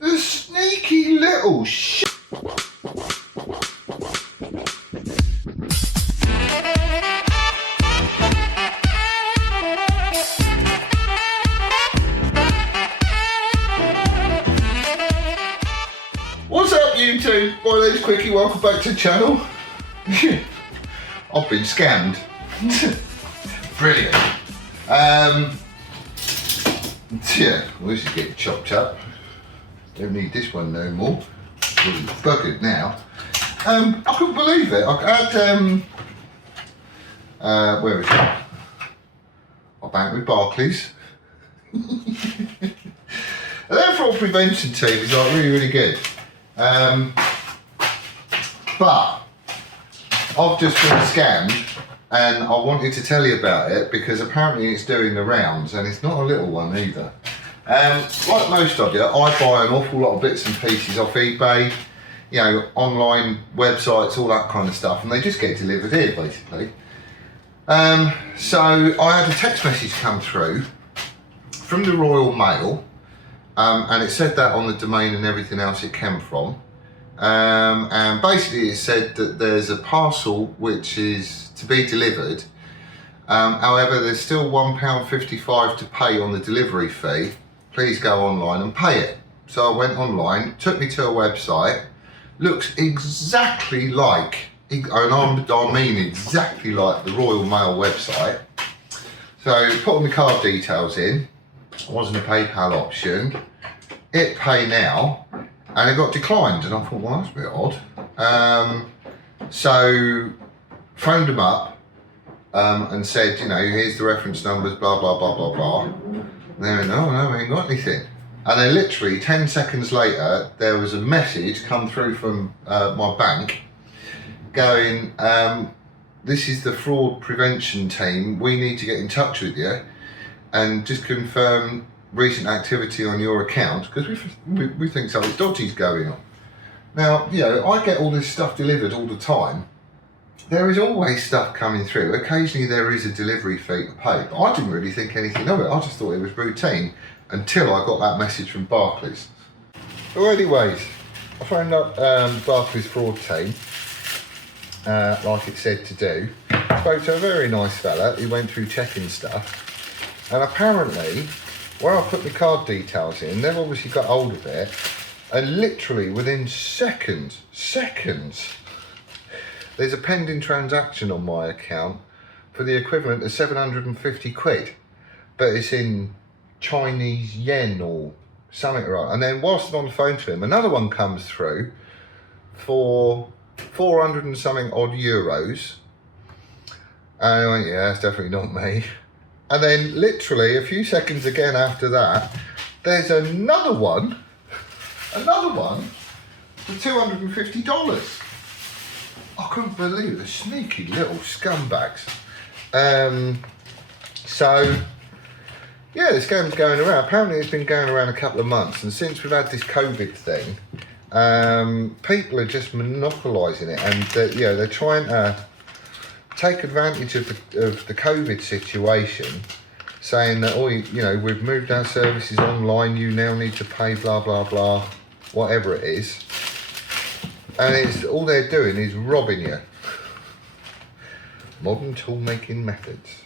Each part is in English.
The sneaky little shit. What's up YouTube? My name's Quickie, welcome back to the channel. I've been scammed. Brilliant. Yeah, well, this is getting chopped up. Don't need this one no more. It's buggered now. I couldn't believe it. I had, where is it? I banked with Barclays. And their fraud prevention team is like really good. But I've just been scammed and I wanted to tell you about it because apparently it's doing the rounds and it's not a little one either. Like most of you, I buy an awful lot of bits and pieces off eBay, you know, online websites, all that kind of stuff, and they just get delivered here basically. So I had a text message come through from the Royal Mail, and it said that on the domain and everything else it came from. And basically it said that there's a parcel which is to be delivered. However, there's still £1.55 to pay on the delivery fee. Please go online and pay it. So I went online, took me to a website, looks exactly like, and I mean exactly like the Royal Mail website. So put all my card details in, wasn't a PayPal option, hit pay now, and it got declined, and I thought, well, that's a bit odd. So phoned them up and said, you know, here's the reference numbers, blah, blah, blah, blah, blah. And they went, no, we ain't got anything. And then literally 10 seconds later, there was a message come through from my bank going, this is the fraud prevention team. We need to get in touch with you and just confirm recent activity on your account because we think something dodgy's going on. Now, you know, I get all this stuff delivered all the time. There is always stuff coming through. Occasionally there is a delivery fee to pay, but I didn't really think anything of it. I just thought it was routine until I got that message from Barclays. So anyways, I phoned up Barclays fraud team, like it said to do. Spoke to a very nice fella who went through checking stuff. And apparently, where I put my card details in, they've obviously got hold of it. And literally within seconds, there's a pending transaction on my account for the equivalent of 750 quid, but it's in Chinese yen or something, right? And then whilst I'm on the phone to him, another one comes through for 400 and something odd euros. And I went, yeah, that's definitely not me. And then literally a few seconds again after that, there's another one for $250. I couldn't believe the sneaky little scumbags. So, yeah, the scam's going around. Apparently it's been going around a couple of months, and since we've had this COVID thing, people are just monopolising it, and they're trying to take advantage of the COVID situation, saying that, oh, you know, we've moved our services online, you now need to pay blah, blah, blah, whatever it is. And it's all they're doing is robbing you. Modern tool making methods.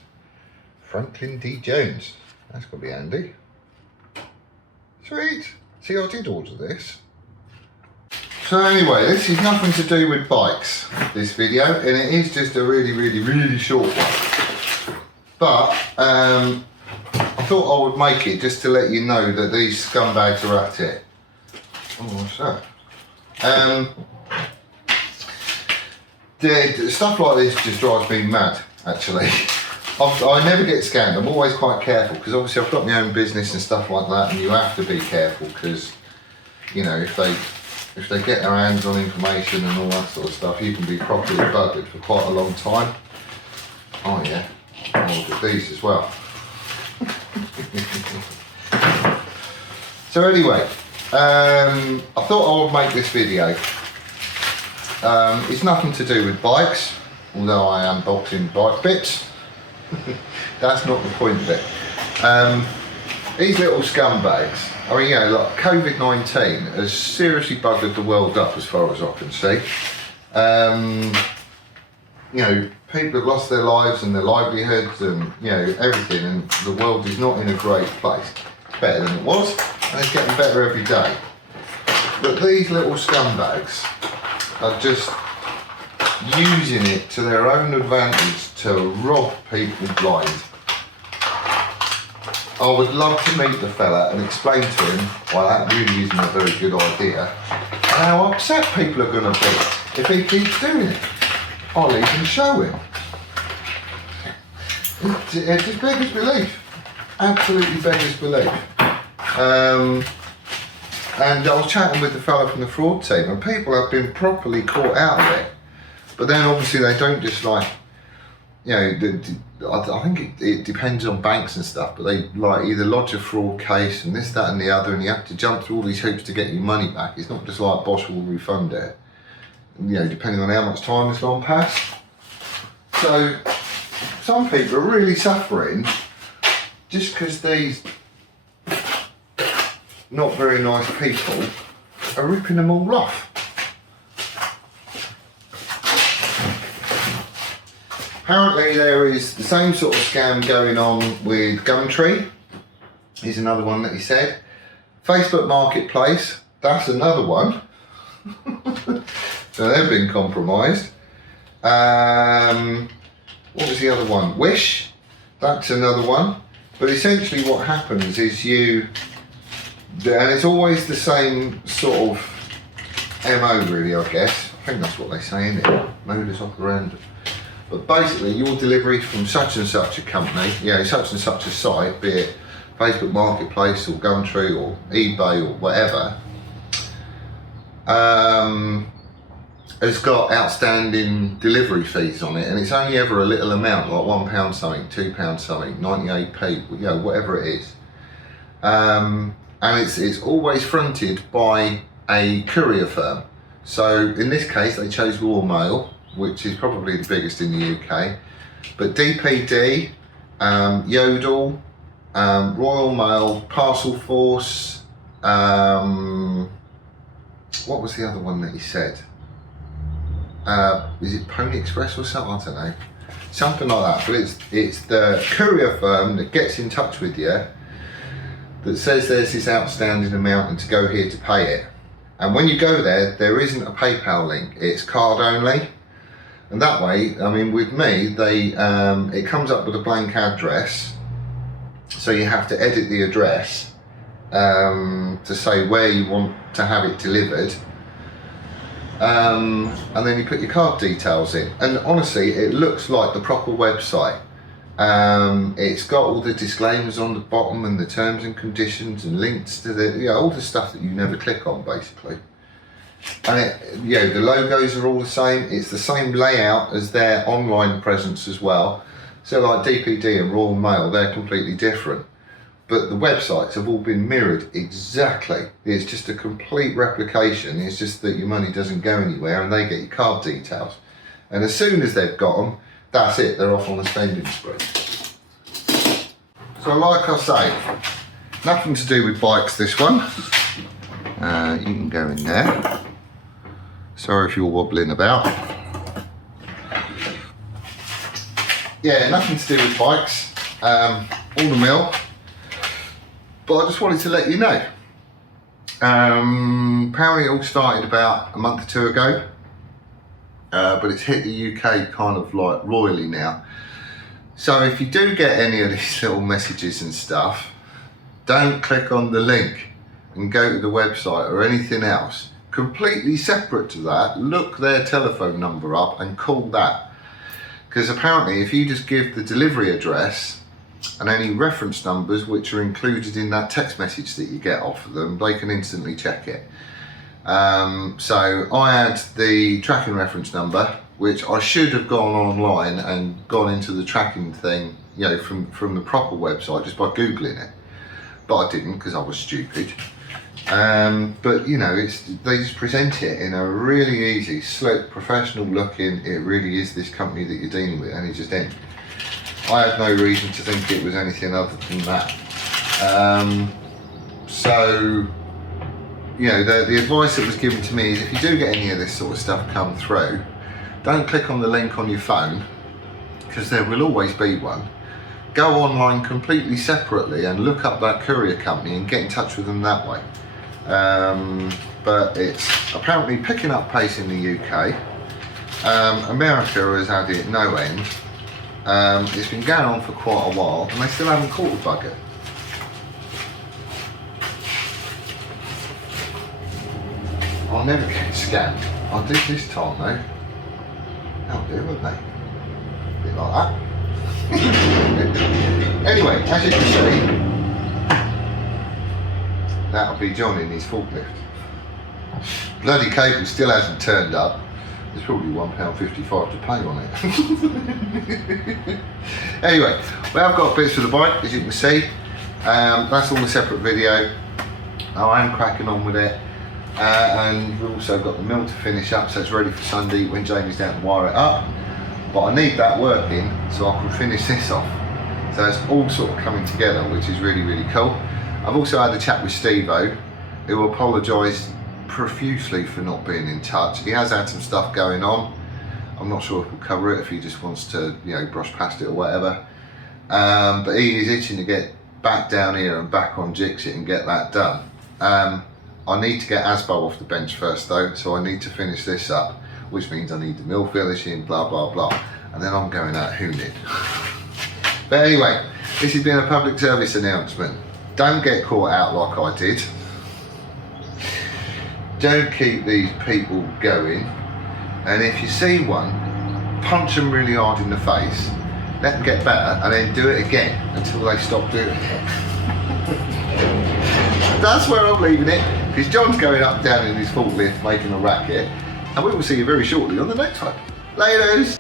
Franklin D. Jones. That's got to be handy. Sweet. See, I did order this. So anyway, this is nothing to do with bikes, this video, and it is just a really short one. But I thought I would make it just to let you know that these scumbags are at it. Oh, what's that? Stuff like this just drives me mad, actually. I never get scammed. I'm always quite careful because obviously I've got my own business and stuff like that, and you have to be careful because, you know, if they get their hands on information and all that sort of stuff, you can be properly buggered for quite a long time. Oh yeah, I'll look at these as well. So anyway, I thought I would make this video. It's nothing to do with bikes, although I am unboxing bike bits. That's not the point of it. These little scumbags, I mean, yeah, like COVID-19 has seriously buggered the world up as far as I can see. You know, people have lost their lives and their livelihoods and, you know, everything, and the world is not in a great place. It's better than it was, and it's getting better every day. But these little scumbags are just using it to their own advantage to rob people blind. I would love to meet the fella and explain to him why that really isn't a very good idea and how upset people are going to be if he keeps doing it. I'll even show him. It just beggars belief. Absolutely beggars belief. And I was chatting with the fella from the fraud team, and people have been properly caught out of it. But then obviously they don't just like, you know, I think it depends on banks and stuff, but they like either lodge a fraud case and this, that and the other, and you have to jump through all these hoops to get your money back. It's not just like Bosch will refund it, you know, depending on how much time has gone past. So some people are really suffering just because these not very nice people are ripping them all off. Apparently there is the same sort of scam going on with Gumtree, is another one that he said. Facebook Marketplace, that's another one. So they've been compromised. What was the other one? Wish, that's another one. But essentially what happens is and it's always the same sort of MO really, I guess. I think that's what they say in it, modus operandi. But basically your delivery from such and such a company, you know, such and such a site, be it Facebook Marketplace or Gumtree or eBay or whatever, has got outstanding delivery fees on it, and it's only ever a little amount, like £1 something, £2 something, 98p, you know, whatever it is. And it's always fronted by a courier firm. So in this case they chose Royal Mail, which is probably the biggest in the UK, but DPD, Yodel, Royal Mail, Parcel Force, what was the other one that he said? Is it Pony Express or something? I don't know. Something like that, but it's the courier firm that gets in touch with you that says there's this outstanding amount and to go here to pay it. And when you go there, there isn't a PayPal link, it's card only. And that way, I mean, with me, it comes up with a blank address, so you have to edit the address to say where you want to have it delivered, and then you put your card details in. And honestly, it looks like the proper website. It's got all the disclaimers on the bottom and the terms and conditions and links to all the stuff that you never click on, basically. And the logos are all the same. It's the same layout as their online presence as well. So like DPD and Royal Mail, they're completely different. But the websites have all been mirrored exactly. It's just a complete replication. It's just that your money doesn't go anywhere and they get your card details. And as soon as they've got them, that's it, they're off on a spending spree. So like I say, nothing to do with bikes, this one. You can go in there. Sorry if you're wobbling about. Yeah, nothing to do with bikes, all the mill. But I just wanted to let you know. Apparently it all started about a month or two ago, but it's hit the UK kind of like royally now. So if you do get any of these little messages and stuff, don't click on the link and go to the website or anything else. Completely separate to that, look their telephone number up and call that. Because apparently if you just give the delivery address and any reference numbers which are included in that text message that you get off of them, they can instantly check it. So I had the tracking reference number, which I should have gone online and gone into the tracking thing, you know, from the proper website just by Googling it. But I didn't because I was stupid. But you know, they just present it in a really easy, slick, professional looking, it really is this company that you're dealing with, and it's just in. I had no reason to think it was anything other than that. So, you know, the advice that was given to me is if you do get any of this sort of stuff come through, don't click on the link on your phone, because there will always be one. Go online completely separately and look up that courier company and get in touch with them that way. But it's apparently picking up pace in the UK. America has had it no end. It's been going on for quite a while and they still haven't caught the bugger. I'll never get scammed. I did this time though. That'll do, wouldn't they? A bit like that. Anyway, as you can see, that'll be John in his forklift. Bloody cable still hasn't turned up. There's probably £1.55 to pay on it. Anyway, well, I've got bits for the bike, as you can see. That's all a separate video. I am cracking on with it. And we've also got the mill to finish up, so it's ready for Sunday when Jamie's down to wire it up. But I need that working so I can finish this off. So it's all sort of coming together, which is really, really cool. I've also had a chat with Steve-O, who apologised profusely for not being in touch. He has had some stuff going on. I'm not sure if we'll cover it, if he just wants to, you know, brush past it or whatever. But he is itching to get back down here and back on Jixit and get that done. I need to get Asbo off the bench first though, so I need to finish this up, which means I need the mill finishing, blah, blah, blah. And then I'm going out hooning. But anyway, this has been a public service announcement. Don't get caught out like I did. Don't keep these people going. And if you see one, punch them really hard in the face, let them get better, and then do it again until they stop doing it. That's where I'm leaving it, because John's going up down in his forklift making a racket, and we will see you very shortly on the next one. Laters!